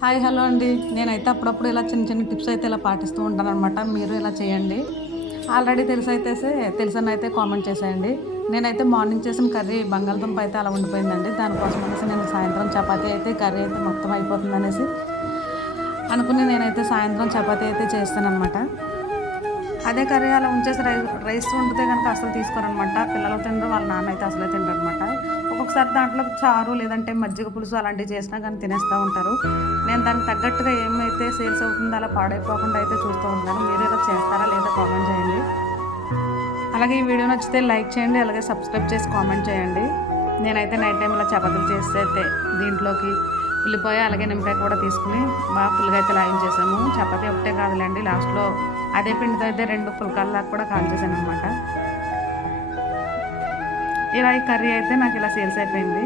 Hi hello అండి. నేనైతే అప్పుడప్పుడు ఇలా చిన్న చిన్న టిప్స్ అయితే ఇలా పాటిస్తూ ఉంటాననమాట. మీరు ఇలా చేయండి. ఆల్రెడీ తెలుసనైతే కామెంట్ చేసేయండి. నేనైతే మార్నింగ్ చేసిన కర్రీ బంగాళదుంప అయితే అలా ఉండిపోయిందండి. దానికోసం అనేసి నేను సాయంత్రం చపాతీ అయితే కర్రీ అయితే మొత్తం అయిపోతుందనేసి అనుకుని నేనైతే సాయంత్రం చపాతీ అయితే చేస్తాననమాట. అదే కర్రీ అలా ఉంచేసి రైస్ వండితే కనుక అసలు తీసుకోరనమాట. పిల్లలు తినరు, వాళ్ళ నాన్న అయితే అసలే తినరనమాట. ఒక్కొక్కసారి దాంట్లో చారు లేదంటే మజ్జిగ పులుసు అలాంటివి చేసినా కానీ తినేస్తూ ఉంటారు. నేను దానికి తగ్గట్టుగా ఏమైతే సేల్స్ అవుతుందో అలా పాడైపోకుండా అయితే చూస్తూ ఉంటాను. మీరు ఇలా చేస్తారా లేదా కామెంట్ చేయండి. అలాగే ఈ వీడియో నచ్చితే లైక్ చేయండి, అలాగే సబ్స్క్రైబ్ చేసి కామెంట్ చేయండి. నేనైతే నైట్ టైం ఇలా చపాతీలు చేస్తే అయితే దీంట్లోకి ఉల్లిపాయ అలాగే నిమ్మకాయ కూడా తీసుకుని బాగా ఫుల్గా అయితే లాగించేసాము. చపాతీ ఒకటే కాదులేండి, లాస్ట్లో అదే పిండితో అయితే 2 పుల్కాల్లాగా కూడా కాల్చేసాను అనమాట. ఇలా ఈ కర్రీ అయితే నాకు ఇలా సేల్స్ అయిపోయింది.